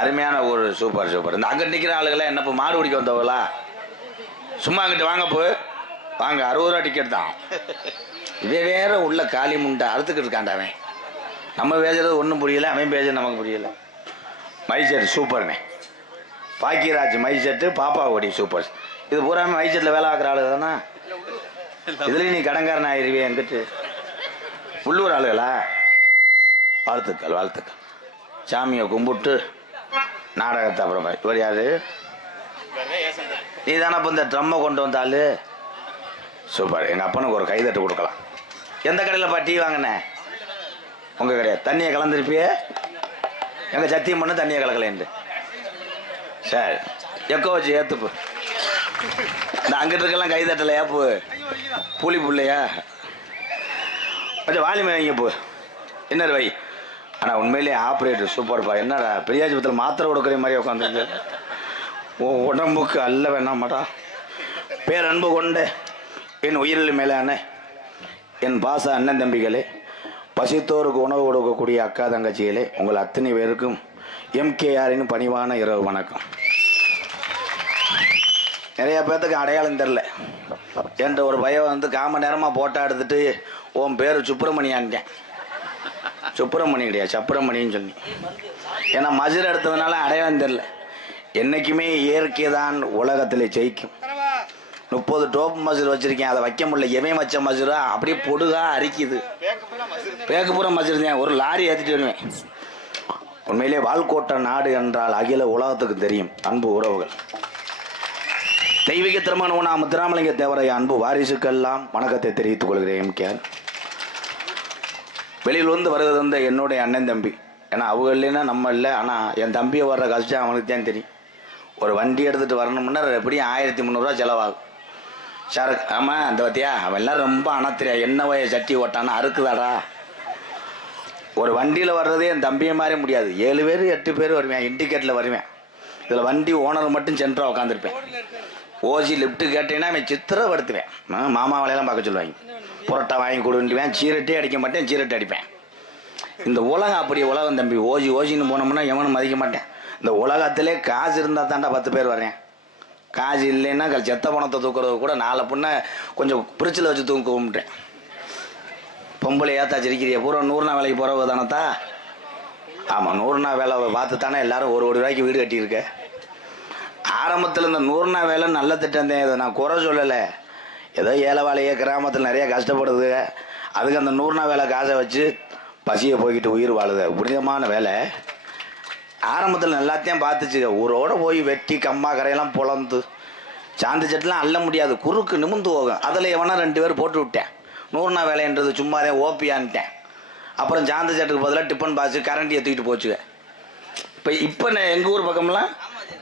அருமையான ஒரு super super. இந்த அங்கே நிற்கிற ஆளுகளாம் என்னப்போ மாடு பிடிக்க வந்தவங்களா? சும்மா அங்கிட்டு வாங்க போ, வாங்க 60 ரூபா டிக்கெட் தான். இவே வேற உள்ள காலி முண்டை அறுத்துக்கிட்டு இருக்காண்டா அவன். நம்ம பேசுறது ஒன்றும் புரியல, அவன் பேசுறது நமக்கு புரியல. மைசெட் சூப்பர்ண்ணே. பாக்கியராஜ் மைசெட்டு, பாப்பா ஓடி சூப்பர். இது பூராமே மைசெட்டில் வேலை பார்க்குற ஆளு தானே. இதுலேயும் நீ கடங்காரன் ஆயிடுவே எங்கிட்டு. உள்ளூர் ஆளுகளா? வாழ்த்துக்கள் வாழ்த்துக்கள். சாமியை கும்பிட்டு நாடகத்தை அப்புறமா. இவர் யாரு? நீ தானே இப்போ இந்த ட்ரம்மை கொண்டு வந்தாலு. சூப்பர். எங்கள் அப்பனுக்கு ஒரு கைதட்டு கொடுக்கலாம். எந்த கடையில் டீ வாங்கினே? உங்கள் கடையா? தண்ணியை கலந்துருப்பியே. எங்கள் சத்தியம் பண்ணு தண்ணியை கலக்கலேன்ட்டு. சரி, எக்கோ வச்சு ஏற்றுப்பு. இந்த அங்கிட்டு இருக்கலாம் கைதட்டலை ஏப்பு. புளி புள்ளையா கொஞ்சம் வாலிமை வைங்க போ. என்ன வை. ஆனால் உண்மையிலேயே ஆப்ரேட்டர் சூப்பர்ப்பா. என்னடா பெரியாஜபத்தில் மாத்திரை கொடுக்குற மாதிரி உட்காந்துருக்கு. உடம்புக்கு அல்ல வேணாம் மாட்டா. பேரன்பு கொண்டு என் உயிரில் மேலான என் பாச அண்ணன் தம்பிகளே, பசித்தோருக்கு உணவு கொடுக்கக்கூடிய அக்கா தங்கச்சிகளே, உங்கள் அத்தனை பேருக்கும் எம்கேஆரின் பணிவான இரவு வணக்கம். நிறைய பேர்த்துக்கு அடையாளம் தெரில. என்கிட்ட ஒரு பையன் வந்து காம நேரமாக போட்டோ எடுத்துட்டு உன் பேர் சுப்பிரமணியான்ட்டேன். சுப்பிரமணி கிடையாது, சப்பிரமணின்னு சொல்லி. ஏன்னா மசுர் எடுத்ததுனால அடையாளம் தெரில. என்றைக்குமே இயற்கை தான் உலகத்தில் ஜெயிக்கும். 30 டோப் மசுர் வச்சுருக்கேன், அதை வைக்க முடியல. எவன் வச்ச மசுரா அப்படியே பொடுகா அரிக்குது. பேக்குப்புறம் மசுர் தான். ஒரு லாரி ஏற்றிட்டு வருவேன். உண்மையிலே வாழ்கோட்ட நாடு என்றால் அகில உலகத்துக்கு தெரியும். அன்பு உறவுகள், தெய்வீக திருமணம் நான் முத்துராமலிங்க தேவரைய அன்பு வாரிசுக்கெல்லாம் வணக்கத்தை தெரிவித்துக் கொள்கிறேன். எம்கேஆர் வெளியில் வந்து வருகிறது வந்து என்னுடைய அண்ணன் தம்பி. ஏன்னா அவங்க இல்லைன்னா நம்ம இல்லை. ஆனால் என் தம்பியை வர்ற கஷ்டம் அவனுக்கு தான் தெரியும். ஒரு வண்டி எடுத்துகிட்டு வரணும்னா எப்படியும் 1300 செலவாகும். சார் ஆமாம் அந்த பத்தியா அவன் எல்லாம் ரொம்ப அணத்திரியா. என்ன வய சட்டி ஓட்டானா அறுக்குதாடா. ஒரு வண்டியில் வர்றதே என் தம்பியை மாதிரி முடியாது. 7 பேர் 8 பேர் வருவேன். இண்டிகேட்டில் வருவேன். இதில் வண்டி ஓனர் மட்டும் சென்டராக உட்காந்துருப்பேன். ஓசி லிஃப்ட்டு கேட்டேன்னா அவன் சித்திரப்படுத்துவேன். மாமா வேலையெல்லாம் பார்க்க சொல்லுவாங்க. புரோட்டா வாங்கி கொடுன்ட்டுவேன். சீரட்டே அடிக்க மாட்டேன், சீரட்டை அடிப்பேன். இந்த உலகம் அப்படி உலகம் தம்பி. ஓசின்னு போனோம்னா எவனும் மதிக்க மாட்டேன். இந்த உலகத்திலே காசு இருந்தால் தாண்டா 10 பேர் வரேன். காசு இல்லைன்னா செத்த பணத்தை தூக்குறது கூட 4 பொண்ணை கொஞ்சம் பிரிச்சில் வச்சு தூக்க கும்பிட்டேன். பொம்பளை ஏத்தா சிரிக்கிறிய பூரா 100 நாள் வேலைக்கு போகிறவ தானத்தா? ஆமாம், 100 நாள் வேலை பார்த்து தானே எல்லாரும் 1 கோடி ரூபாய்க்கு வீடு கட்டியிருக்க. ஆரம்பத்தில் இந்த 100 நாள் வேலை நல்ல திட்டம் தான். இதை நான் குறை சொல்லலை. ஏதோ ஏழைவாளையே கிராமத்தில் நிறைய கஷ்டப்படுது. அதுக்கு அந்த 100 நாள் வேலை காசை வச்சு பசியை போய்கிட்டு உயிர் வாழுது. புனிதமான வேலை. ஆரம்பத்தில் எல்லாத்தையும் பார்த்துச்சு. ஊரோடு போய் வெட்டி கம்மா கரையெல்லாம் பொழந்து சாந்து சட்டெலாம் அள்ள முடியாது. குறுக்கு நிமிந்து போகும். அதில் எவனா 2 பேர் போட்டு விட்டேன். 100 நாள் வேலைன்றது சும்மாதே ஓப்பியான்ட்டேன். அப்புறம் சாந்து சட்டுக்கு பதிலாக டிஃபன் பாக்ஸு கரண்டியை தூக்கிட்டு போச்சுங்க. இப்போ எங்கள் ஊர் பக்கம்லாம்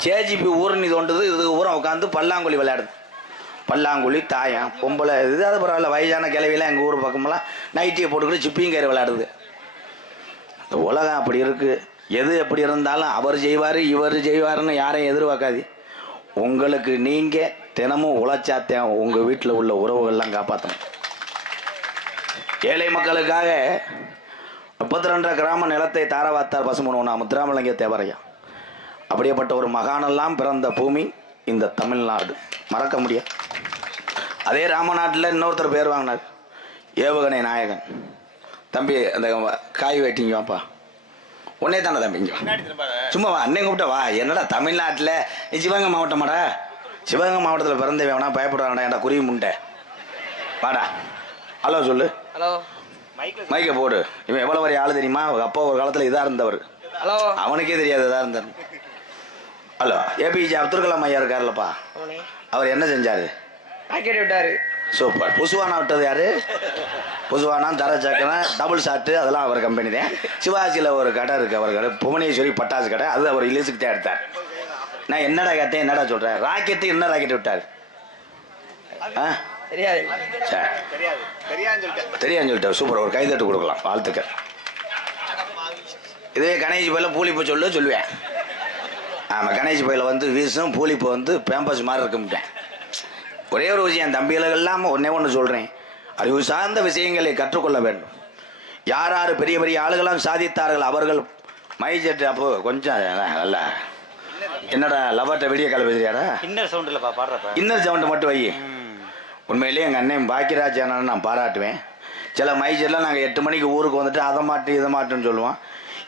சேஜிபி ஊரணி தோண்டுது. இது ஊரம் உட்காந்து பல்லாங்குழி விளையாடுது. பல்லாங்குழி தாயம் பொம்பளை இது அது பரவாயில்ல. வயசான கிளவியெல்லாம் எங்கள் ஊர் பக்கமெல்லாம் நைட்டியை போட்டுக்கிட்டு சிப்பியும் கயிறு விளையாடுது. இந்த உலகம் அப்படி இருக்குது. எது எப்படி இருந்தாலும் அவர் செய்வார் இவர் செய்வாருன்னு யாரையும் எதிர்பார்க்காது. உங்களுக்கு நீங்கள் தினமும் உழைச்சாத்தேன் உங்கள் வீட்டில் உள்ள உறவுகள்லாம் காப்பாற்றணும். ஏழை மக்களுக்காக 32 கிராம நிலத்தை தாரவாத்தார் பசுமனோனா முத்துராமலிங்க தேவரையா. அப்படியேப்பட்ட ஒரு மகானெல்லாம் பிறந்த பூமி இந்த தமிழ்நாடு. மறக்க முடியாது. அதே ராமநாட்டில் இன்னொருத்தர் பேர் வாங்கினார், ஏவுகணை நாயகன். தம்பி அந்த காய் வெட்டிங்க வாப்பா. உன்னே தானே தம்பிங்க சும்மா வா. அண்ணன் கூப்பிட்ட வா. என்னடா தமிழ்நாட்டில் நீ சிவகங்கை மாவட்டமாடா? சிவகங்கை மாவட்டத்தில் பிறந்தவன் வேணா பயப்படுவாங்கடா. ஏன்டா குருவி முண்டை வாடா. ஹலோ சொல்லு. ஹலோ மைக்கை போடு. இவன் எவ்வளோ வரைய ஆள் தெரியுமா? அப்பா ஒரு காலத்தில் இதாக இருந்தவர். ஹலோ அவனுக்கே தெரியாது இதாக இருந்தார். ஹலோ ஏபிஜே அப்துல் கலாம் ஐயா இருக்காருல்லப்பா. அவர் என்ன செஞ்சார்? ராக்கெட் விட்டார். சூப்பர். புசுவானா விட்டது யாரு? புசுவானா தர சக்கரை டபுள் ஷாட்டு அதெல்லாம் அவர் கம்பெனி தான். சிவாஜியில் ஒரு கடை இருக்குது அவர் கடை, புவனேஸ்வரி பட்டாசு கடை. அது அவர் இலிசுக்கு தான் எடுத்தார். நான் என்னடா கேட்டேன், என்னடா சொல்கிறேன்? ராக்கெட்டு என்ன ராக்கெட் விட்டார்? ஆ தெரியாது. சரி தெரியாதுன்னு சொல்லிட்டார். சூப்பர். ஒரு கைதட்டு கொடுக்கலாம். வாழ்த்துக்கள். இதுவே கணேஷ் பையில பூலிப்பை சொல்லுவேன். ஆமாம், கணேஷ் பையில வந்து வீசும், பூலிப்பை வந்து பேம்பஸ் மாதிரி இருக்கும்ட்டேன். ஒரே ஒரு விஷயம் தம்பிகளுக்கு இல்லாமல் ஒன்று சொல்கிறேன். அறிவு சார்ந்த விஷயங்களை கற்றுக்கொள்ள வேண்டும். யார் யார் பெரிய பெரிய ஆளுகளாம் சாதித்தார்கள் அவர்கள் மைக் அப்போ கொஞ்சம் நல்லா என்னடா லவர்ட்ட வீடியோ கால் பேசுறியாடா? இன்னர் சவுண்ட் இல்லப்பா பாடுறப்ப இன்னர் சவுண்ட் மட்டும் வை. உண்மையிலேயே எங்கள் அண்ணன் பாக்கியராஜ் அண்ணன் நான் பாராட்டுவேன். சில மைச்சர்லாம் நாங்கள் 8 மணிக்கு ஊருக்கு வந்துட்டு அதை மாட்டு இதை மாட்டுன்னு சொல்லுவோம்.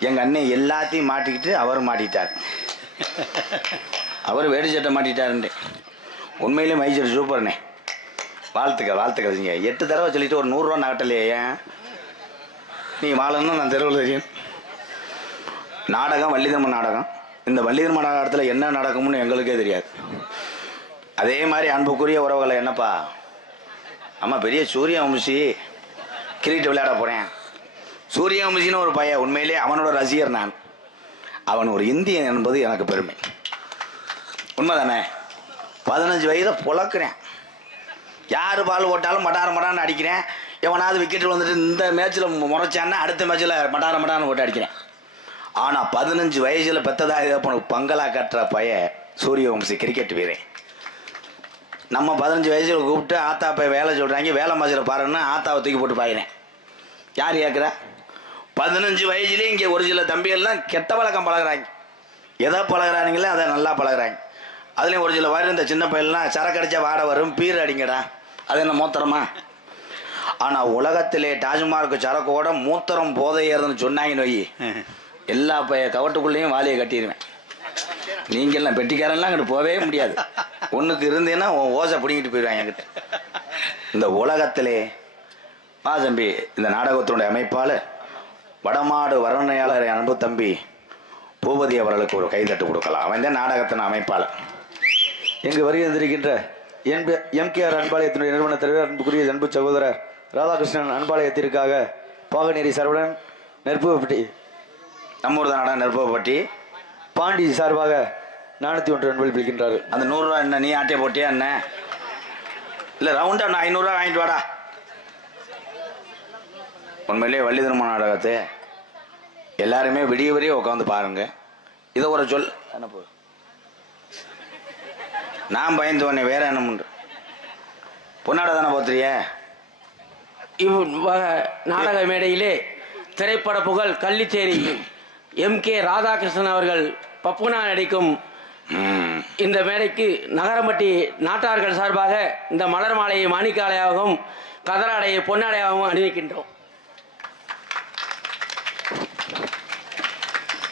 எங்கள் அண்ணன் எல்லாத்தையும் மாட்டிக்கிட்டு அவர் மாட்டிட்டார். அவர் வேடு சட்டை மாட்டிட்டாருன்ட்டு. உண்மையிலேயே மைச்சர் சூப்பர்ண்ணே. வாழ்த்துக்கள். 8 தடவை சொல்லிட்டு ஒரு 100 ரூபா நகட்டலையே. ஏன் நீ வாழணும் நான் தெருவில் தெரியும். நாடகம் வள்ளிதர்ம நாடகம். இந்த வள்ளிதர்ம நாடகத்தில் என்ன நடக்கும்னு எங்களுக்கே தெரியாது. அதே மாதிரி அன்புக்குரிய உறவுகளை என்னப்பா அம்மா பெரிய சூரியவம்சி கிரிக்கெட் விளையாட போகிறேன். சூரியவம்சின்னு ஒரு பையன், உண்மையிலே அவனோட ரசிகர் நான். அவன் ஒரு இந்தியன் என்பது எனக்கு பெருமை. உண்மை தானே? 15 வயதை பொழக்கிறேன். யார் பால் போட்டாலும் மடான்னு அடிக்கிறேன். எவனாவது விக்கெட்டு வந்துட்டு இந்த மேட்ச்சில் முறைச்சான்னா அடுத்த மேட்ச்சில் மடான்னு போட்டு அடிக்கிறேன். ஆனால் 15 வயசில் பெற்றதாக பங்களா கட்டுற பையன் சூரியவம்சி கிரிக்கெட் வீரன். நம்ம 15 வயசில் கூப்பிட்டு ஆத்தா போய் வேலை சொல்கிறாங்க, வேலை மாசில் பாருன்னு ஆத்தாவை தூக்கி போட்டு பாயினேன். யார் கேட்குறா? 15 வயசுலேயே இங்கே ஒரு சில தம்பிகள்லாம் கெட்ட பழக்கம் பழகிறாங்க. எதை பழகிறானுங்களோ அதை நல்லா பழகிறாங்க. அதுலேயும் ஒரு சில வாரம் இந்த சின்ன பையன்லாம் சரக்கு அடித்தா வாட வரும், பீர் அடிங்கடா, அது என்ன மூத்திரமா? ஆனால் உலகத்திலே டாஜ்மஹாலுக்கு சரக்கோட மூத்திரம் போதை ஏறுதுன்னு சொன்னாங்கன்னு வை, எல்லா கவட்டுக்குள்ளேயும் வாலியை கட்டிடுவேன். நீங்கள்லாம் பெட்டிக்காரெல்லாம் அங்கிட்டு போகவே முடியாது. ஒன்றுக்கு இருந்தேன்னா ஓசை பிடிங்கிட்டு போயிடுவாங்க என்கிட்ட. இந்த உலகத்திலே தம்பி இந்த நாடகத்தினுடைய அமைப்பாளர் வடமாடு வர்ணனையாளர் அன்பு தம்பி பூபதி அவர்களுக்கு ஒரு கைதட்டு கொடுக்கலாம். அவன் தான் நாடகத்தின் அமைப்பாளர். எங்கு வருகை வந்திருக்கின்ற எம்கேஆர் அன்பாலயத்தினுடைய நிறுவன தலைவர் அன்புக்குரிய அன்பு சகோதரர் ராதாகிருஷ்ணன் அன்பாலயத்திற்காக பாகநேரி சரவணன் நெருப்புப்பட்டி, நம்மூர் தான் நெருப்புப்பட்டி பாண்டி சார்பாக 401 அன்பளிப்பு பிடிக்கின்றார். அந்த 100 ரூபா என்ன நீ ஆட்டையை போட்டியா என்ன? இல்லை ரவுண்டா நான் 500 ரூபா வாங்கிட்டு வாடா. உண்மையிலே வள்ளிதர்ம நாடகத்தை எல்லாருமே விடிய உட்காந்து பாருங்க. இதை ஒரு சொல் என்ன போ, நான் பயந்து உடனே வேற என்ன முண்டு பொன்னாட தானே போத்துறிய. நாடக மேடையிலே திரைப்பட புகழ் கள்ளிச்சேரி எம்கே ராதாகிருஷ்ணன் அவர்கள் பப்புனா நடிக்கும் இந்த மேடைக்கு நகரம்பட்டி நாட்டார்கள் சார்பாக இந்த மலர் மாலையை மாணிக்காலையாகவும் கதராடையை பொன்னாடையாகவும் அணிவிக்கின்றோம்.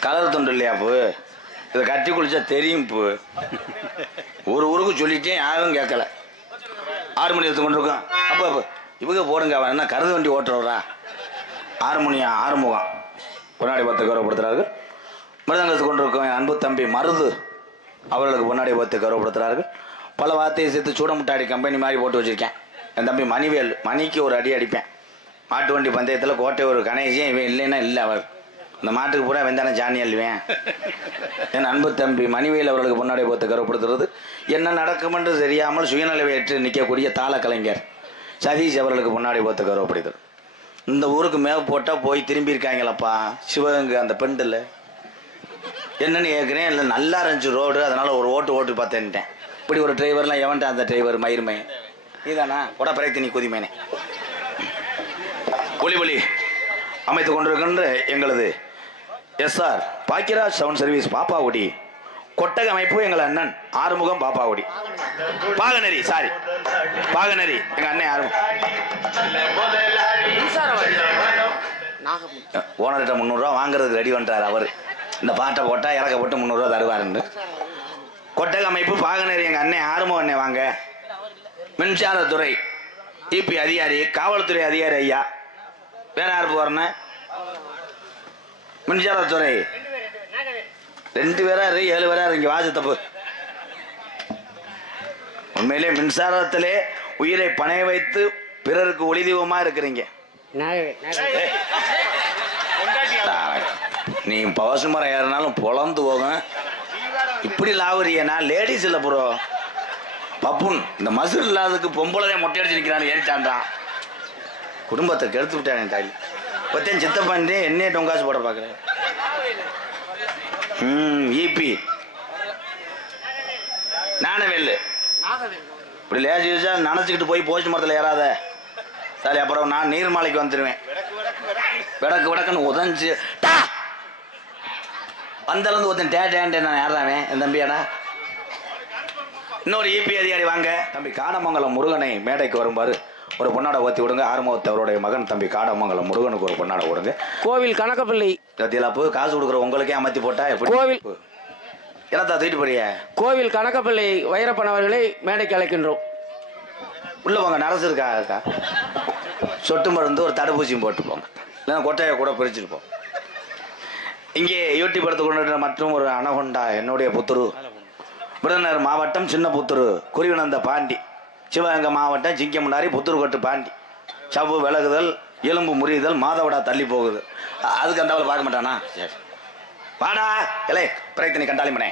கலர் துண்டு இல்லையா பூ? இதை கட்டி குளிச்சா தெரியும் பூ. ஊருக்கு சொல்லிட்டேன், யாரும் கேட்கல. 6 மணி எடுத்து கொண்டு இருக்கோம். அப்போ இவங்க போடுங்க, அவன் என்ன கருது வண்டி ஓட்டுறவரா? 6 மணியா? ஆறுமுகம் பொன்னாடி 10 கௌரவப்படுத்துகிறார்கள். மிருதங்கத்துக்கு கொண்டிருக்கோம் அன்பு தம்பி மருது அவர்களுக்கு பொன்னாடி 10 கௌரவப்படுத்துகிறார்கள். பல வார்த்தையை சேர்த்து சூட முட்டாடி கம்பெனி மாதிரி போட்டு வச்சுருக்கேன். என் தம்பி மணிவேல், மணிக்கு ஒரு அடி அடிப்பேன். மாட்டு வண்டி பந்தயத்தில் கோட்டை ஒரு கணேசியம் இவன் இல்லைன்னா இல்லை. அவர் இந்த மாட்டுக்கு பூரா வெந்தானே ஜானி அள்ளுவேன். என் அன்பு தம்பி மணிவேல் அவர்களுக்கு பொன்னாடி 10 கௌரவப்படுத்துறது. என்ன நடக்குமென்று தெரியாமல் சுயநலவையற்று நிற்கக்கூடிய தாள கலைஞர் சதீஷ் அவர்களுக்கு பொன்னாடி 10 கௌரவப்படுத்துறது. இந்த ஊருக்கு மேவ போட்டால் போய் திரும்பியிருக்காங்களப்பா சிவகங்கை அந்த பெண்டில் என்னென்னு கேட்குறேன். இல்லை நல்லா இருந்துச்சு ரோடு, அதனால் ஒரு ஓட்டு பார்த்தேன்ட்டேன். இப்படி ஒரு டிரைவர்லாம் எவன்ட்டா? அந்த டிரைவர் மயிருமே நீதானா? உடப்பறைத்து நீ கொதிமேனே ஒளி அமைத்து கொண்டிருக்கின்ற எங்களது SR Bhagyaraj sound service Pappakudi கொட்டக அமைப்பு எங்கள் அண்ணன் ஆறுமுகம் பாப்பாகுடி பாகநெறி பாகநெறி எங்கள் அண்ணன் ஆறுமுகம். ஓனர்கிட்ட 300 ரூபா வாங்குறதுக்கு ரெடி பண்ணுறாரு அவர். இந்த பாட்டை போட்டால் இறக்க போட்டு 300 ரூபா தருவாருன்னு. கொட்டக அமைப்பு பாகநெறி எங்கள் அண்ணன் ஆறுமுகம் அண்ணன் வாங்க. மின்சாரத்துறை டிபி அதிகாரி, காவல்துறை அதிகாரி ஐயா. வேற யார் போறேன்னு? மின்சாரத்துறை 2 பேரா 7 பேரா இங்கே வாசி தப்பு. உண்மையிலே மின்சாரத்திலே உயிரை பணைய வைத்து பிறருக்கு ஒளி தீபமா இருக்கிறீங்க. நீ பவச மரம் ஏறினாலும் பொழந்து போகும். இப்படி லாவரியனா லேடிஸ் இல்லை ப்ரோ. பப்புன் இந்த மசூர் இல்லாததுக்கு பொம்பளை மொட்டை அடிச்சு நிற்கிறான்னு ஏறிட்டான்டான். குடும்பத்தை கெடுத்து விட்டான் தாய். பத்தேன் சித்தப்பாண்டே என்னையே டொங்காசு போட பார்க்குறேன். ஈபி நானவேல் இப்படி லேசி வச்சா நினச்சிக்கிட்டு போய் போஸ்ட் மரத்தில் ஏறாத சரி. அப்புறம் நான் நீர்மாலைக்கு வந்துடுவேன். விடக்குன்னு உதஞ்சு வந்தலேருந்து ஒருத்தன் டேட்டேன்ட்டு நான் யாராவே என் தம்பியானா இன்னொரு இபி அதிகாரி வாங்க. தம்பி காடமங்கலம் முருகனை மேடைக்கு வரும்பாரு ஒரு பொன்னாடை ஊற்றி விடுங்க. ஆறுமுகத்தவருடைய மகன் தம்பி காடமங்கலம் முருகனுக்கு ஒரு பொன்னாடை கொடுங்க. கோவில் கணக்கப்பிள்ளை பத்தியலாப்பு காசு கொடுக்குற உங்களுக்கே அமர்த்தி போட்டா எப்படி கோவில் என்னத்தா தூக்கிட்டு போறிய? கோவில் கணக்கப்பிள்ளை வைரப்பன் அவர்களை மேடைக்கு அழைக்கின்றோம். உள்ள போங்க, நரசு இருக்கா, சொட்டு மருந்து ஒரு தடுப்பூசியும் போட்டு போங்க, இல்லைன்னா கொட்டையை கூட பிரிச்சுட்டு இங்கே யூடியூப் எடுத்து கொண்டு மற்றும் ஒரு அனகொண்டா என்னுடைய புத்துரு விருதுநகர் மாவட்டம் சின்ன புத்துரு குறிவினந்த பாண்டி, சிவகங்கை மாவட்டம் சிங்கமுண்டாரி புத்துருக்கோட்டு பாண்டி, சவ்வு விலகுதல் எலும்பு முறியுதல் மாதவிடா தள்ளி போகுது. அதுக்கு அந்த பார்க்க மாட்டானா? சரி வாடா இலே பிரயத்தனி கண்டாலிமனே,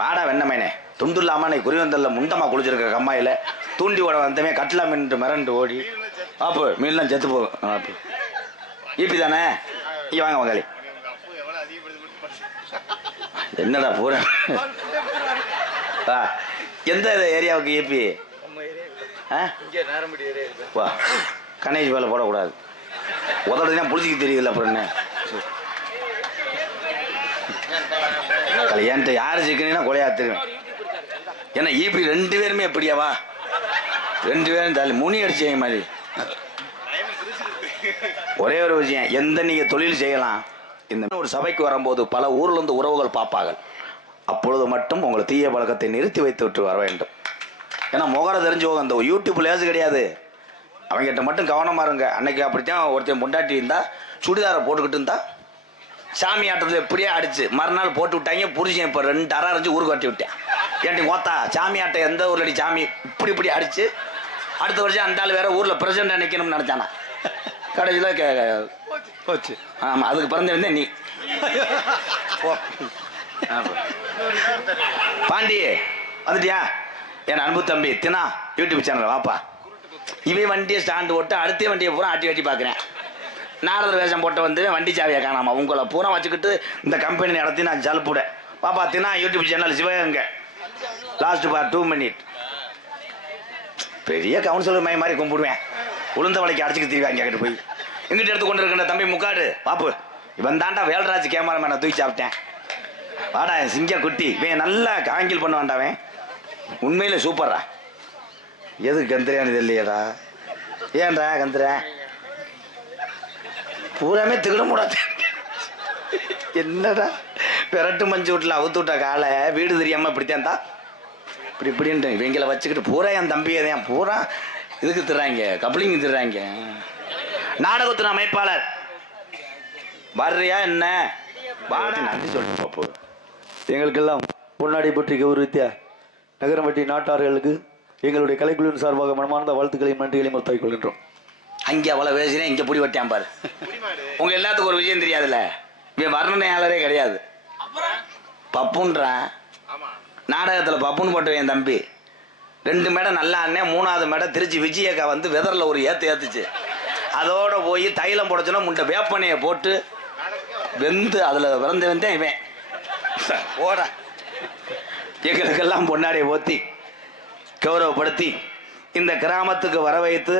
வாடா வெண்ணமேனே, துண்டு இல்லாமல் நீ குறிவந்தல்ல முண்டமா குளிச்சிருக்க கம்மாயில் தூண்டி ஓட வந்தமே கட்டலா மின்ட்டு மிரண்டு ஓடி ஆப்பு மீன்லாம் செத்து போகும். ஆப்பு ஈப்பி தானே, இங்கே வாங்க வங்காளி. என்னடா பூரா எந்த ஏரியாவுக்கு ஈப்பி? வா கணேஷ் வேலை போடக்கூடாது, உதவுனா புளிச்சிக்கு தெரியுதுல்ல. அப்புறம் என்ன என்கிட்ட யாரு சிக்கனா கொலையா தெரியும். ஏன்னா ஈபி 2 பேருமே எப்படியாவா, 2 பேரும் தள்ளி முனி அடிச்ச மாதிரி. ஒரே ஒரு விஷயம், எந்த நீங்க தொழில் செய்யலாம், இந்த ஒரு சபைக்கு வரும்போது பல ஊர்ல இருந்து உறவுகள் பார்ப்பாங்க. அப்பொழுது மட்டும் உங்களை தீய பழக்கத்தை நிறுத்தி வைத்து விட்டு வர வேண்டும். ஏன்னா முகர தெரிஞ்சு போக அந்த யூடியூப் லேசு கிடையாது. அவங்ககிட்ட மட்டும் கவனமா இருங்க. அன்னைக்கு அப்படித்தான் ஒருத்தன் முண்டாட்டி இருந்தா சுடிதாரை போட்டுக்கிட்டு இருந்தா சாமி ஆட்டத்தில் எப்படியே அடிச்சு மறுநாள் போட்டு விட்டாங்க. புரிஞ்சேன் இப்போ 2 அரை அரைஞ்சு ஊருக்கு கட்டி விட்டேன். ஏன்டி ஓத்தா சாமி ஆட்டை எந்த ஊர்ல அடி சாமி இப்படி அடிச்சு அடுத்த வருஷம் அந்த ஆள் வேற ஊர்ல பிரசிடண்டா நிற்கணும்னு நினைச்சானா. கடைசியில் போச்சு. ஆமா அதுக்கு பிறந்த நீ பாண்டி வந்துட்டியா? என் அன்பு தம்பி தினா யூடியூப் சேனல் வாப்பா. இவன் வண்டியை ஸ்டாண்டு போட்டு அடுத்த வண்டியை பூரா ஆட்டி வெட்டி பார்க்குறேன். நாரதர் வேஷம் போட்டு வந்து வண்டி சாவியை காணாமா உங்களை பூரா வச்சுக்கிட்டு இந்த கம்பெனி நடத்தி நான் ஜல்புட பாப்பா தினா யூடியூப் சேனல் சிவகங்கை லாஸ்ட் பார் 2 மினிட். பெரிய கவுன்சிலர் மை மாதிரி கும்பிடுவேன். உளுந்த வலைக்கு அடிச்சுக்கு திரிவாங்க அங்கிட்டு போய் எங்கிட்ட எடுத்து கொண்டு இருக்கின்ற தம்பி முக்காடு பாப்பு இவன் தாண்டா வேல்ராஜ் கேமராமேனை தூக்கி சாப்பிட்டேன். வாடா சிங்க குட்டி இவன் நல்லா ஆங்கில் பண்ணுவான்டாவன். உண்மையில சூப்பர்ரா. எது கந்திரியானது இல்லையடா? ஏன்டா கந்திர பூராமே திகழ மூடாது. என்னடா பெரட்டு மஞ்சு வீட்டில் அவுத்து விட்ட காலை வீடு தெரியாமல் இப்படித்தான் தான் இப்படின்ட்டு இவங்களை வச்சுக்கிட்டு பூரா என் தம்பியை தான் பூரா இதுக்கு திடுறாங்க, கப்ளிங்கு திடுறாங்க. நாடகத்தின் அமைப்பாளர் வர்றியா என்ன பாடி நன்றி சொல்லிட்டு பாப்போ. எங்களுக்கெல்லாம் பொன்னாடி பற்றி கௌரவித்த நகரம்பட்டி நாட்டார்களுக்கு எங்களுடைய கலைக்குழுவின் சார்பாக மனமார்ந்த வாழ்த்துக்களையும் நன்றிகளையும் மொத்தாய் கொள்கின்றோம். அங்கே அவ்வளோ பேசினேன், இங்கே புடி வட்டான் பாரு. உங்க எல்லாத்துக்கும் ஒரு விஷயம் தெரியாதுல்ல, இவன் வர்ணனையாளரே கிடையாது. பப்புன்றான் நாடகத்தில் பப்புன்னு போட்டு என் தம்பி 2 மேடை நல்லா அண்ணன், 3வது மேடை திருச்சி விஜயக்கா வந்து வெதரில் ஒரு ஏற்றுச்சு. அதோட போய் தைலம் போடச்சுன்னா முண்டை வேப்பனையை போட்டு வெந்து அதில் வந்தேன் இவன் ஓட எங்களுக்கெல்லாம் பொன்னாடியை ஊற்றி கௌரவப்படுத்தி இந்த கிராமத்துக்கு வர வைத்து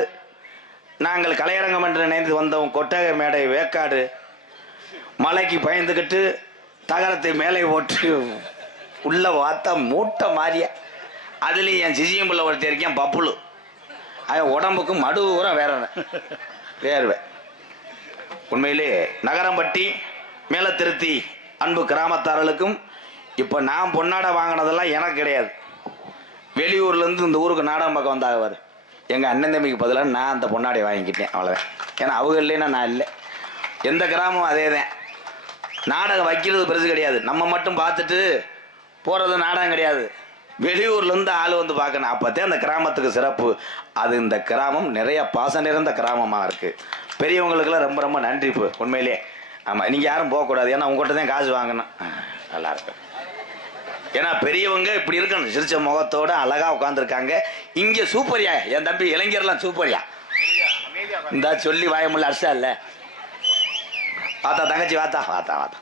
நாங்கள் கலையரங்கம் என்று நினைந்து வந்தோம். கொட்டகை மேடை வேக்காடு மலைக்கு பயந்துக்கிட்டு தகரத்தை மேலே போட்டு உள்ள வாத்தா மூட்டை மாறிய அதுலேயும் என் சிசியம் பிள்ளை ஒருத்தர் இருக்கேன் பப்புளு. அவன் உடம்புக்கு மடு ஊரம் வேறுவேன். உண்மையிலே நகரம்பட்டி மேலத்திருத்தி அன்பு கிராமத்தார்களுக்கும் இப்போ நான் பொன்னாடை வாங்கினதெல்லாம் எனக்கு கிடையாது. வெளியூர்லேருந்து இந்த ஊருக்கு நாடகம் பக்கம் வந்தாகவார் எங்கள் அண்ணன் தம்பிக்கு பதிலாக நான் அந்த பொன்னாடையை வாங்கிக்கிட்டேன். அவ்வளோதான். ஏன்னா அவங்க இல்லைன்னா நான் இல்லை. எந்த கிராமம் அதே தான். நாடகம் வைக்கிறது பெருசு கிடையாது, நம்ம மட்டும் பார்த்துட்டு போகிறது நாடகம் கிடையாது. வெளியூர்லேருந்து ஆள் வந்து பார்க்கணும், அப்போத்தே அந்த கிராமத்துக்கு சிறப்பு. அது இந்த கிராமம் நிறைய பாசம் நிறைந்த கிராமமாக இருக்குது. பெரியவங்களுக்கெல்லாம் ரொம்ப ரொம்ப நன்றி. இப்போ உண்மையிலே ஆமாம், நீங்கள் யாரும் போகக்கூடாது, ஏன்னா உங்கள்கிட்ட தான் காசு வாங்கணும். நல்லாயிருக்கும். ஏன்னா பெரியவங்க இப்படி இருக்கணும், சிரிச்ச முகத்தோடு அழகாக உட்காந்துருக்காங்க. இங்கே சூப்பரியா என் தம்பி இளைஞர்லாம் சூப்பரியா இந்த சொல்லி வாயமுள்ள அர்ஷா இல்லை. வாத்தா தங்கச்சி வாத்தா வாத்தா வாத்தா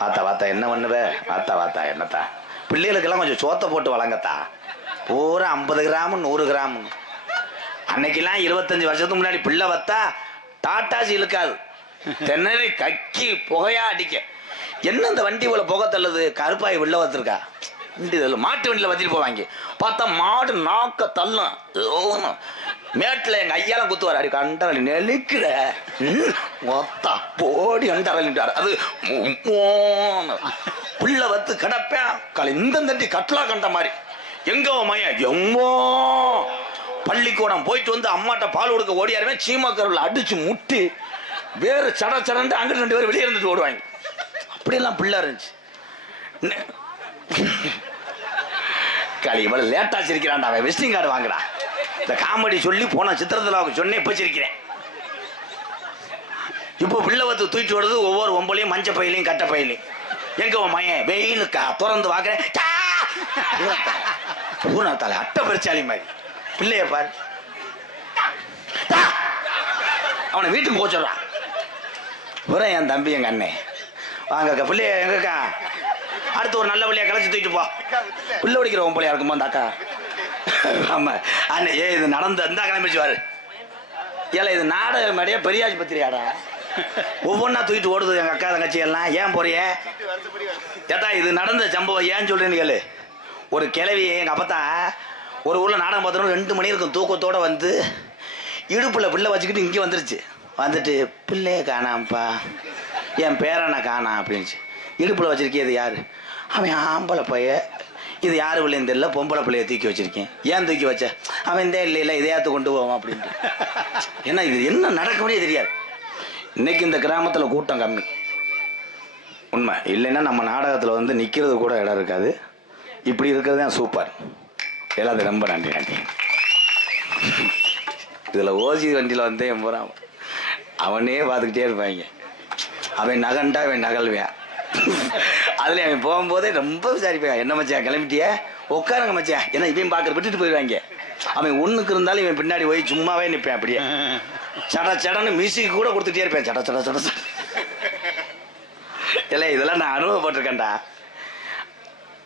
வாத்தா வாத்தா என்ன பண்ணுவே வாத்தா வாத்தா என்னத்தா பிள்ளைகளுக்கெல்லாம் கொஞ்சம் சோத்தை போட்டு வழங்கத்தா. பூரா 50 கிராம் 100 கிராம். அன்னைக்கெல்லாம் 25 வருஷத்துக்கு முன்னாடி பிள்ளை வத்தா டாட்டாசி இழுக்காது, தென்னரை கக்கி புகையா அடிக்க. என்ன இந்த வண்டி இவ்வளோ புகை தள்ளுது, கருப்பாய் வெளில வச்சிருக்கா, வண்டி தள்ளு, மாட்டு வண்டியில் வச்சுட்டு போவாங்க. பார்த்தா மாடு நாக்க தள்ளும். மேட்டில் எங்கள் ஐயாலாம் குத்துவார், அடி கண்டரளி நெளிக்கிற மொத்தா போடி கண்டரளிட்டார். அது புள்ள வத்து கிடப்பேன், இந்த தட்டி கட்லா கண்ட மாதிரி. எங்க மையம் எம்மோ பள்ளிக்கூடம் போயிட்டு வந்து அம்மாட்ட பால் கொடுக்க ஓடியாருமே, சீமாக்கரில் அடிச்சு முட்டி வேறு சடன்னு அங்கிட்டு 2 பேர் வெளியே இருந்துட்டு ஓடுவாங்க. அப்படியெல்லாம் பிள்ளை இருந்துச்சு. களி இவ்வளவு லேட்டா சிரிக்கிறான்டா, அவன் விசிட்டிங் கார்டு வாங்குறான். இந்த காமெடி சொல்லி போன சித்திரத்தில் அவங்க சொன்னேன், இப்ப சிரிக்கிறேன். இப்போ பிள்ளை வந்து தூக்கிட்டு வருது, ஒவ்வொரு ஒம்பளையும் மஞ்ச பையிலையும் கட்ட பையிலையும். எங்க மயன் வெயிலுக்கா திறந்து வாக்குறேன், பூனாத்தால அட்டை பெருச்சாலி மாதிரி பிள்ளைய பாரு. அவனை வீட்டுக்கு போச்சுறான். புறம் என் தம்பி எங்க அண்ணன் வாங்கக்கா பிள்ளைய எங்கக்கா, அடுத்து ஒரு நல்ல பிள்ளைய கலைச்சி தூக்கிட்டு போ. பிள்ளை பிடிக்கிற ஒம்பளையா இருக்குமா அந்த அக்கா? ஆமா அண்ணே, இது நடந்து அந்த கிளம்பிச்சுவாரு. ஏல இது நாடக மேடையா பெரியாஜ் பத்திரியாடா, ஒவ்வொன்றா தூக்கிட்டு ஓடுது எங்கள் அக்கா தங்கச்சி எல்லாம். ஏன் போறிய ஏத்தா, இது நடந்த சம்பவம் ஏன் சொல்றேன்னு கேளு. ஒரு கிளவி எங்கள் அப்பத்தா ஒரு ஊரில் நாடகம் பார்த்தோம், 2 மணி இருக்கும், தூக்கத்தோடு வந்து இடுப்பில் பிள்ளை வச்சுக்கிட்டு இங்கே வந்துருச்சு. வந்துட்டு பிள்ளைய காணாம்ப்பா, என் பேரனை காணா அப்படின்ச்சு. இடுப்பில் வச்சிருக்கேன், இது யார்? அவன் ஆம்பளை பைய, இது யார் பிள்ளைன்னு தெரியல, பொம்பளை பிள்ளைய தூக்கி வச்சிருக்கேன். ஏன் தூக்கி வச்ச? அவன் இந்த இல்லை இதையாத்து கொண்டு போவான் அப்படின்ட்டு. ஏன்னா இது என்ன நடக்கவே தெரியாது. இன்னைக்கு இந்த கிராமத்தில் கூட்டம் கம்மி உண்மை இல்லைன்னா நம்ம நாடகத்தில் வந்து நிற்கிறது கூட இடம் இருக்காது. இப்படி இருக்கிறது தான் சூப்பர். எல்லாத்தையும் ரொம்ப நன்றி நன்றி. இதில் ஓசி வண்டியில் வந்து என் போகிறான், அவனே பார்த்துக்கிட்டே இருப்பாங்க. அவன் நகண்டா அவன் நகல்வேன். அதில் அவன் போகும்போதே ரொம்ப விசாரிப்பேன், என்ன மச்சான் கிளம்பிட்டியே, உட்காருங்க மச்சான், ஏன்னா இவன் பார்க்குற விட்டுட்டு போயிடுவாங்க. அவன் ஒன்றுக்கு இருந்தாலும் இவன் பின்னாடி போய் சும்மாவே நிற்பேன். அப்படியே சடன்னு மியூசிக் கூட கொடுத்துட்டே இருப்பேன், சட. இல்லை இதெல்லாம் நான் அனுபவப்பட்டிருக்கேன்டா.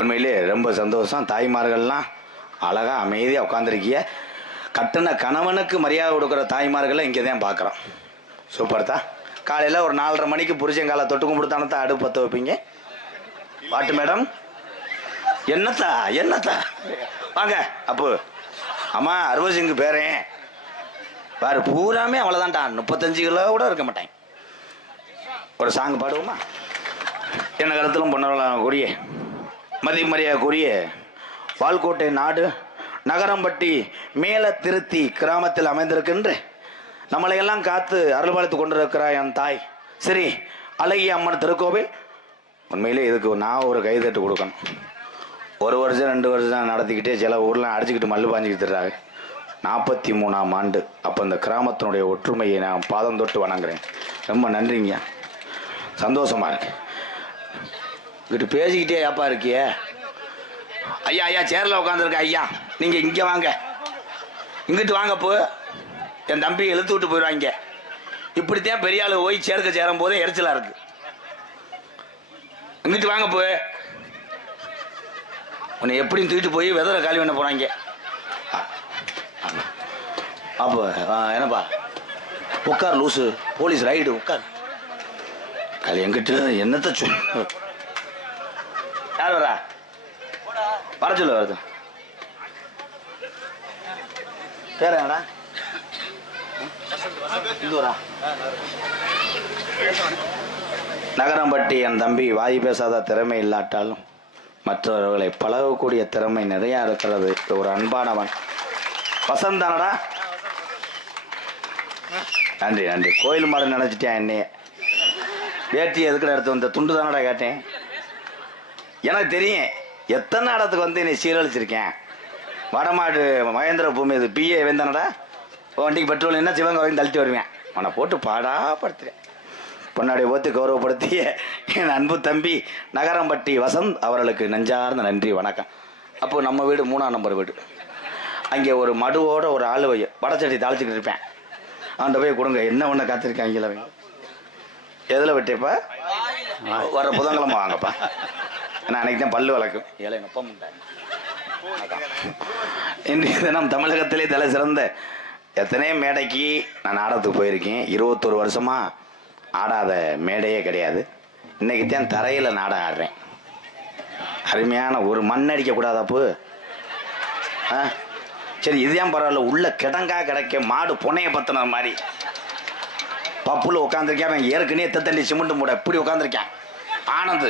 உண்மையிலே ரொம்ப சந்தோஷம். தாய்மார்கள்லாம் அழகா அமைதியாக உட்காந்துருக்கிய. கட்டின கணவனுக்கு மரியாதை கொடுக்குற தாய்மார்களை இங்கே தான் பார்க்குறோம். சூப்பர் தான். காலையில் ஒரு 4:30 மணிக்கு புருஷங்காலை தொட்டு கும்பிடுத்தானத்தான் அடுப்பு பற்ற வைப்பீங்க. வாட்டு மேடம், என்னத்தா வாங்க. அப்போ அம்மா அருவசிங்கு பேரேன் பாரு, பூராமே அவ்வளோதான்டா, 35 கிலோ கூட இருக்க மாட்டேன். ஒரு சாங் பாடுவோமா? என்ன காலத்திலும் பொன்னவளாகக்கூடிய மதிமரியாதைக்குரிய வால்கோட்டை நாடு நகரம்பட்டி மேல திருத்தி கிராமத்தில் அமைந்திருக்கின்ற நம்மளையெல்லாம் காத்து அருள்பாலித்து கொண்டிருக்கிறாய் என் தாய் சரி அழகிய அம்மன் திருக்கோவில். உண்மையிலே இதுக்கு நான் ஒரு கைதட்டு கொடுக்கணும். 1 வருஷம் 2 வருஷம் நடத்திக்கிட்டே சில ஊரில் அடிச்சுக்கிட்டு மல்லு பாஞ்சிக்கிட்டு தர்றாங்க. 43ஆம் ஆண்டு. அப்போ இந்த கிராமத்தினுடைய ஒற்றுமையை நான் பாதம் தொட்டு வணங்குறேன். ரொம்ப நன்றிங்க, சந்தோஷமா இருக்கு. இங்கிட்டு பேசிக்கிட்டே ஏப்பா இருக்கிய? ஐயா சேரில் உட்காந்துருக்க ஐயா, நீங்கள் இங்கே வாங்க, இங்கிட்டு வாங்க. போ, என் தம்பி இழுத்து விட்டு போயிடுவாங்க. இப்படித்தான் பெரிய ஆளு போய் சேரும் போதே எரிச்சலாக இருக்கு. இங்கிட்டு வாங்க. போ, உன்னை எப்படின்னு தூக்கிட்டு போய் வெதரை காலி பண்ண போனாங்க. அப்போ என்னப்பா உட்கார் லூசு, போலீஸ் ரைடு உட்கார். காலி எங்கிட்ட என்னத்த சொல்லு. யார் வரா? வர சொல்லு. வருது பேர என்னடா? இந்துவரா? நகரம்பட்டி என் தம்பி வாய் பேசாத திறமை இல்லாட்டாலும் மற்றவர்களை பழகக்கூடிய திறமை நிறையா இருக்கிறது. ஒரு அன்பானவன் வசந்தானடா. நன்றி நன்றி. கோயில் மாடு நினைச்சிட்டேன். என்னைய வேட்டி எதுக்குற எடுத்து வந்த துண்டு தானடா கேட்டேன். எனக்கு தெரியும் எத்தனை இடத்துக்கு வந்து நீ சீரழிச்சிருக்கேன். வடமாடு மகேந்திர பூமி இது பிஏ வேந்தானடா. வண்டிக்கு பெட்ரோல் என்ன சிவங்க வரைக்கும் தள்ளிட்டு வருவேன். அவனை போட்டு பாடாப்படுத்துறேன். பொன்னாடி போத்து கௌரவப்படுத்திய என் அன்பு தம்பி நகரம்பட்டி வசந்த் அவர்களுக்கு நெஞ்சார்ந்த நன்றி வணக்கம். அப்போது நம்ம வீடு 3ஆம் நம்பர் வீடு. அங்கே ஒரு மடுவோட ஒரு ஆள் வை வடச்சட்டி தாளிச்சுக்கிட்டு இருப்பேன். அவன்கிட்ட போய் கொடுங்க, என்ன ஒன்று காத்திருக்காங்க. அவங்க எதில் விட்டேப்பா? வர புதன்கிழமை வாங்கப்பா. ஏன்னா அன்னைக்கு தான் பல்லு வளர்க்கும். ஏழை நொப்பம் உண்டாங்க. இன்றைய தினம் தமிழகத்திலே தலை சிறந்த எத்தனையோ மேடைக்கு நான் நாடகத்துக்கு போயிருக்கேன். 21 வருஷமாக ஆடாத மேடையே கிடையாது. இன்னைக்கு தான் தரையில் நாடகம் ஆடுறேன். அருமையான ஒரு மண் அடிக்கக்கூடாதாப்பு? ஆ சரி, இதுதான் பரவாயில்ல. உள்ள கிடங்கா கிடைக்க மாடு புனைய பத்தின மாதிரி பப்புல உட்காந்துருக்கேன். அவன் ஏற்கனவே தண்ணி சிமெண்ட் மூட இப்படி உட்காந்துருக்கேன். ஆனந்த்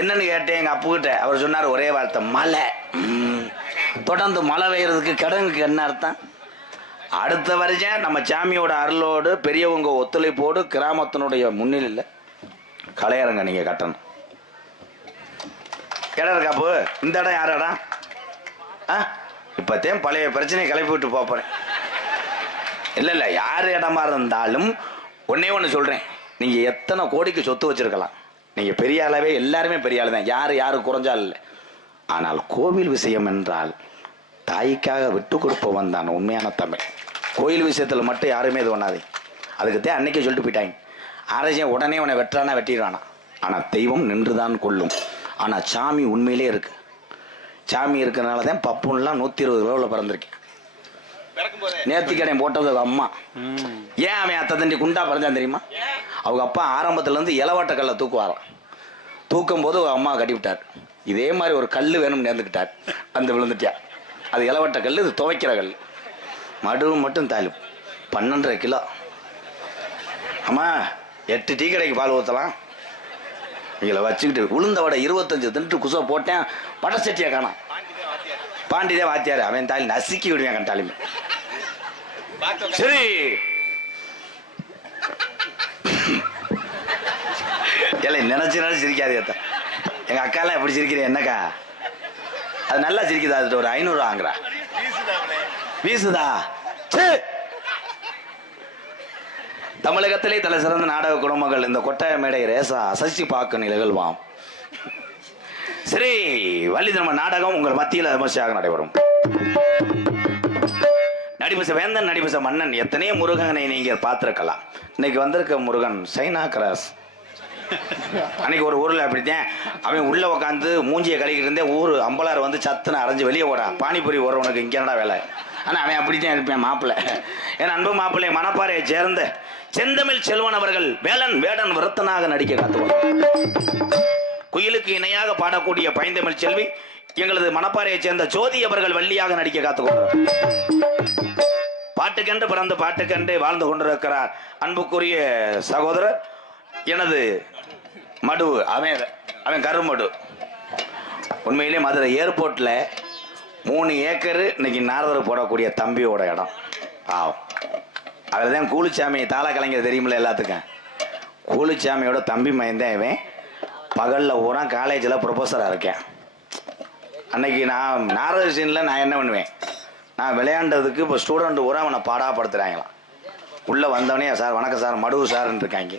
என்னன்னு கேட்டேன் எங்கள் அப்புக்கிட்ட. அவர் சொன்னார் ஒரே வார்த்தை, மழை. தொடர்ந்து மழை பெய்யறதுக்கு கிடங்குக்கு என்ன அர்த்தம்? அடுத்த வருஷம் நம்ம சாமியோட அருளோடு பெரியவங்க ஒத்துழைப்போடு கிராமத்தினுடைய முன்னிலையில் கலையரங்க நீங்கள் கட்டணும். இடம் இருக்காப்பு? இந்த இடம் யார் இடம்? இப்போத்தையும் பழைய பிரச்சனையை கிளப்பி விட்டு போகிறேன். இல்லை யார் இடமா இருந்தாலும் ஒன்றே ஒன்று சொல்கிறேன். நீங்கள் எத்தனை கோடிக்கு சொத்து வச்சுருக்கலாம், நீங்கள் பெரிய அளவே எல்லாருமே பெரிய ஆள் தான், யாரு குறைஞ்சால் இல்லை. ஆனால் கோவில் விஷயம் என்றால் தாய்க்காக விட்டு கொடுப்பவன் தான் உண்மையான தமிழ். கோயில் விஷயத்தில் மட்டும் யாருமே இது பண்ணாது. அதுக்குத்தான் அன்னைக்கே சொல்லிட்டு போயிட்டாங்க, அரசியல் உடனே உன்னை வெட்டுறானா வெட்டிடுவானா, ஆனால் தெய்வம் நின்று தான் கொள்ளும். ஆனால் சாமி உண்மையிலே இருக்கு. சாமி இருக்கிறனால தான் பப்புன்லாம் 120 கிலோவில் பிறந்திருக்கேன். நேர்த்திக்கடை போட்டது அம்மா. ஏன் அவன் அத்தை தண்டி குண்டா பிறந்தான் தெரியுமா? அவங்க அப்பா ஆரம்பத்துலேருந்து இலவாட்ட கல்லை தூக்குவாராம். தூக்கும் போது அம்மா கட்டி விட்டார். இதே மாதிரி ஒரு கல் வேணும்னு நேர்ந்துக்கிட்டார். அந்த விழுந்துட்டியா. அது இலவட்ட கல், இது துவைக்கிற கல். மடுவு மட்டும் தாலி 12.5 கிலோ. அம்மா 8 டீ கடைக்கு பால் ஊற்றலாம். இதில் வச்சுக்கிட்டு உளுந்த வடை 25 தின்ட்டு குசை போட்டேன். படச்சட்டியை காணாம். பாண்டிதே வாத்தியாரு. அவன் தாலி நசுக்கி விடுவேன் கண்டாலுமே. சரி இல்லை நினைச்சு சிரிக்காது. எங்கள் அக்காலாம் எப்படி சிரிக்கிறேன் என்னக்கா? அது நல்லா சிரிக்குதா? அது ஒரு 500 வாங்குறா வீசுதா? தமிழகத்திலே தலை சிறந்த நாடக குடும்பங்கள் இந்த கொட்டாய மேடை ரேசா அசைச்சு பார்க்க நிகழ்வாம். சரி, வள்ளி திரும்ப நாடகம் உங்கள் மத்தியில் விமர்சையாக நடைபெறும். நடிபச வேந்தன், நடிபச மன்னன், எத்தனையோ முருகனை நீங்கள் பார்த்துருக்கலாம். இன்னைக்கு வந்திருக்க முருகன் சைனா கிராஸ். அன்னைக்கு ஒரு ஊரில் அப்படித்தான் அவன் உள்ளே உட்காந்து மூஞ்சியை கழிக்கிட்டு இருந்தே ஊர் அம்பலார் வந்து சத்துன்னு அரைஞ்சு வெளியே ஓடா. பானிபூரி ஓடுறவனுக்கு இங்கே என்னடா வேலை? ஆனால் அவன் அப்படித்தான் இருப்பேன் மாப்பிள்ளை. என் அன்பு மாப்பிள்ளை மணப்பாறையை சேர்ந்த செந்தமிழ் செல்வன் அவர்கள் வேடன் விருத்தனாக நடிக்க காத்துவாங்க. குயிலுக்கு இணையாக பாடக்கூடிய பைந்தமிழ் செல்வி எங்களது மணப்பாறையை சேர்ந்த ஜோதி அவர்கள் வள்ளியாக நடிக்க காத்துக்கொண்டார். பாட்டுக்கென்று பிறந்து பாட்டுக்கென்று வாழ்ந்து கொண்டிருக்கிறார் அன்புக்குரிய சகோதரர் எனது மடு. அவன் கருமடு. உண்மையிலே மதுரை ஏர்போர்ட்டில் 3 ஏக்கரு இன்னைக்கு நாரதர் போடக்கூடிய தம்பியோட இடம். ஆகும் அதில் தான் கூலிச்சாமி தாள கலைஞர் தெரியுமில்ல எல்லாத்துக்கும். கூலிச்சாமியோட தம்பி மயந்தேன் இவன். பகலில் பூரா காலேஜில் ப்ரொஃபஸராக இருக்கேன். அன்னைக்கு நான் நாரத சீனில் நான் என்ன பண்ணுவேன், நான் விளையாண்டதுக்கு இப்போ ஸ்டூடெண்ட் பூரா அவனை பாடாப்படுத்துகிறாங்களாம். உள்ளே வந்தவனே சார் வணக்கம் சார் மடுவு சார்ன்னு இருக்காங்க.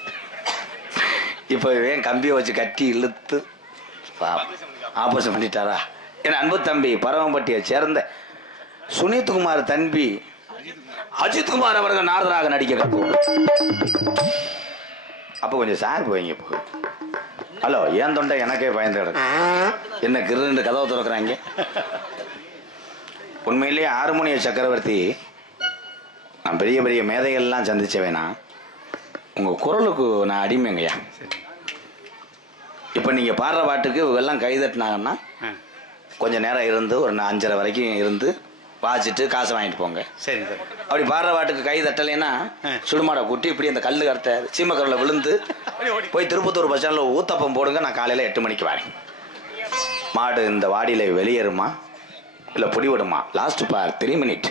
இப்போ இவன் கம்பியை வச்சு கட்டி இழுத்து ஆபரேஷன் பண்ணிட்டாரா. என் அன்பு தம்பி பரவம்பட்டியை சேர்ந்த சுனித்குமார் தம்பி அஜித்குமார் அவர்கள் நாரதராக நடிக்க கற்றுவோம். அப்போ கொஞ்சம் சார் போய்ங்க. இப்போ ஹலோ, ஏன் தொண்டை எனக்கே பயந்து கிடக்கு. என்ன கிருண்டு கதவை திறக்கிறாங்க. உண்மையிலேயே ஹார்மோனிய சக்கரவர்த்தி, நான் பெரிய பெரிய மேதைகள்லாம் சந்திச்சவேனா, உங்கள் குரலுக்கு நான் அடிமைங்கய்யா. இப்போ நீங்கள் பாடுற பாட்டுக்கு இவெல்லாம் கைதட்டினாங்கன்னா கொஞ்சம் நேரம் இருந்து ஒரு 5:30 வரைக்கும் இருந்து வாசிட்டு காசை வாங்கிட்டு போங்க. சரி சார். அப்படி பாடுற பாட்டுக்கு கை தட்டலைன்னா சுடுமாடை கூட்டி இப்படி அந்த கல் கரத்தை சீமக்கரில் விழுந்து போய் திருப்பத்தூர் பஸ் ஸ்டாண்டில் ஊத்தப்பம் போடுங்க. நான் காலையில் 8 மணிக்கு வரேன். மாடு இந்த வாடியில் வெளியேறுமா இல்லை பிடிவிடுமா? லாஸ்ட் பார் 3 மினிட்.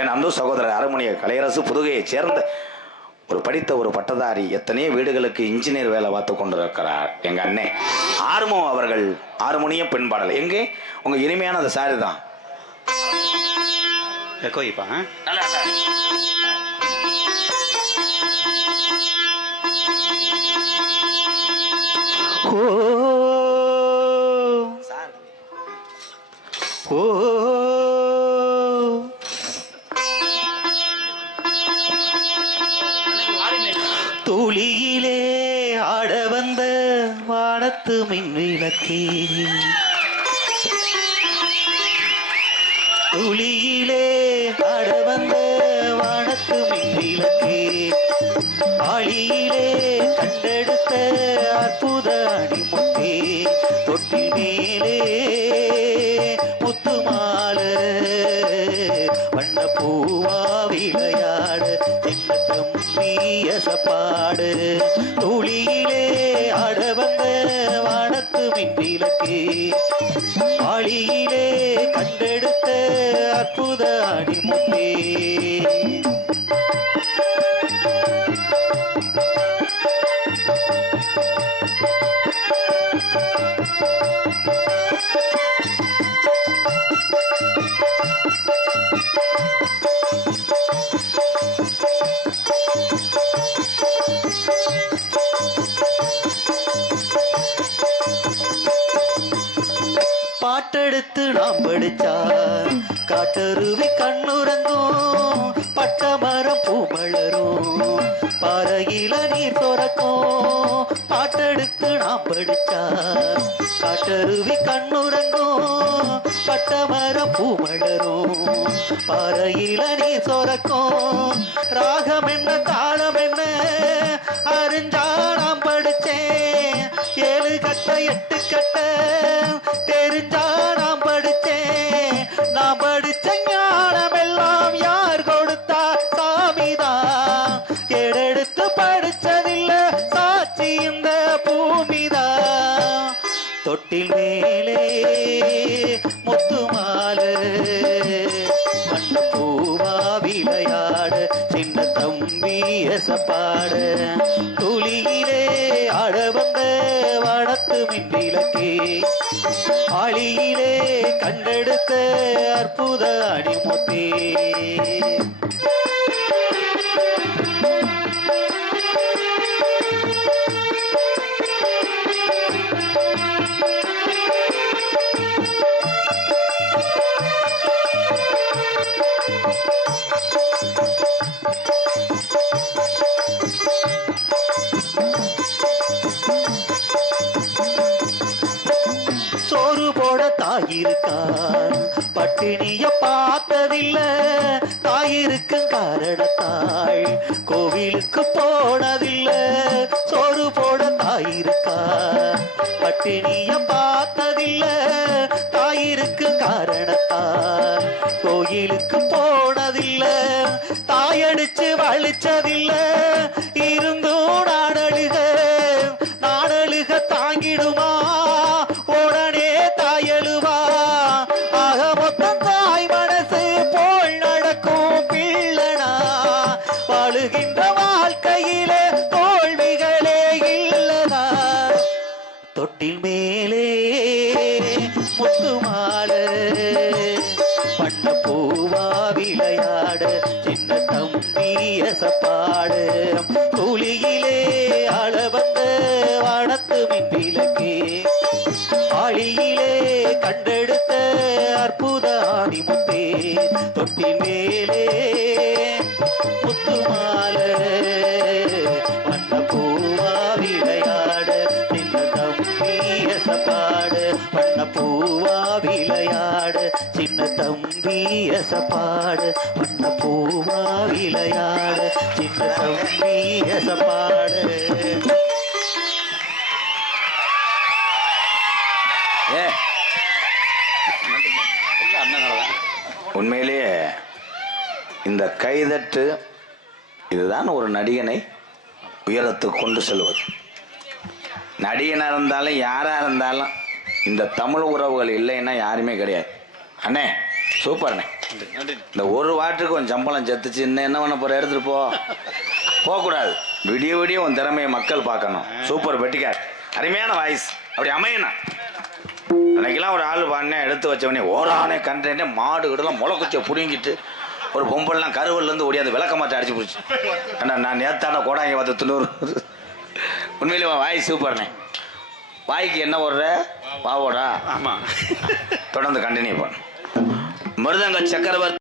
என் அன்பு சகோதரர் அருமணிய கலையரசு புதுகையை சேர்ந்த ஒரு படித்த ஒரு பட்டதாரி, எத்தனையோ வீடுகளுக்கு இன்ஜினியர் வேலை பார்த்து கொண்டிருக்கிறார் எங்கள் அண்ணன் ஆர்மோ அவர்கள். ஹார்மோனிய பெண் பாடல் எங்கே உங்கள் இனிமையான அந்த சாரி தான் கோயிப்பா. துளியிலே ஆட வந்த வானத்து மின்விளக்கே, துளியிலே ஆட வந்த வானத்து மின்விளக்கே, ஆளியிலே அற்புத அணிமுத்தே தொட்டில் மேலே முத்துமாலை வண்ண பூவா விளையாட சின்ன தம்பி எசப்பாடு துளியிலே ஆட வந்த வானத்து மின்விளக்கே ஆளியிலே கண்டெடுத்த அற்புத அணிமுத்தே பாட்டெடுத்து நாம் படிச்சா காட்டருவி கண்ணுறங்கும் பட்டமரம் பூமலரும் பாறையில நீர் துறக்கும் பாட்டெடுத்து நாம் படிச்சா காட்டருவி கண்ணுறங்கும் பட்டமரம் பூமலரும் பாறையில நீர் துறக்கும் ராகம் என்ன தாளம் என்ன அறிஞ்சா நாம் படிச்சேன் 7 கட்ட 8 கட்ட தெரிஞ்சா நாம் படிச்சேன் நான் படிச்ச ஞானம் எல்லாம் யார் கொடுத்தா சாமிதான் எடுத்து படிச்சதில்ல சாட்சி இந்த பூமிதான் தொட்டில் மேலே முத்துமாலை மண்ண பூவா விளையாட சின்ன தம்பி எசப்பாட துளியிலே ஆட வந்த வானத்து மின்விளக்கே ஆளியிலே கண்டெடுத்த அற்புத அணிமுத்தே சோறு போட தாயிருக்கார் பட்டினிய பார்த்ததில்ல தாயிருக்கும் காரணத்தாள் கோவிலுக்கு போனதில்ல சோறு போட தாயிருக்கார் பட்டினிய பார்த்ததில்ல தாயிருக்கும் காரணத்தாள் கோயிலுக்கு போனதில்ல தாயடிச்சு வலிச்சதில்ல இருந்தும் நாடழுக தாங்கிடுமா உடனே தாயழுவா ஆக மொத்தம் தாய் மனசு போல் நடக்கும் பிள்ளனா வாழுகின்ற வாழ்க்கையிலே தோல்விகளே இல்லதா தொட்டில் மேலே முத்துமாலை வண்ண பூவா விளையாட சின்ன தம்பி எசப்பாடு துளியிலே ஆள வந்த வானத்து மின்விளக்கே ஆளியிலே கண்டெடுத்த அற்புத ஆணிமுத்தே தொட்டில் மேலே முத்துமாலை வண்ண பூவா விளையாட சின்ன தம்பி எசப்பாடு வண்ண பூவா விளையாட சின்ன தம்பி எசப்பாடு வண்ண பூவா விளையாட சின்ன தம்பி எசப்பாடு உண்மையிலேயே இந்த கைதட்டு இதுதான் ஒரு நடிகனை உயரத்துக்கு கொண்டு செல்வது. நடிகனாக இருந்தாலும் யாராக இருந்தாலும் இந்த தமிழ் உறவுகள் இல்லைன்னா யாருமே கிடையாது. அண்ணே சூப்பர்ண்ணே. இந்த ஒரு வாட்டுக்கு உன் சம்பளம் செத்துச்சு, இன்னும் என்ன பண்ண போகிற எடுத்துகிட்டு போகக்கூடாது. விடிய விடிய உன் திறமையை மக்கள் பார்க்கணும். சூப்பர் பெட்டிக்கார், அருமையான வாய்ஸ். அப்படி அமையணும். அன்னைக்கெல்லாம் ஒரு ஆள் பாடினே எடுத்து வச்சவனே ஓரானே கண்டேனே மாடு கிடலாம் முளைக்குச்சியை பிடுங்கிட்டு ஒரு பொம்பல்லாம் கருவல்லேருந்து ஓடியாந்து விளக்க மாட்டை அடிச்சு பிடிச்சி. அண்ணா நான் நேத்தான கோடாங்க பார்த்து 90. உண்மையிலே வாய் சூப்பர்ண்ணே. வாய்க்கு என்ன ஓடுற வாவோடா. ஆமாம், தொடர்ந்து கண்டினியூ பண்ண. மிருதங்க சக்கரவர்த்தி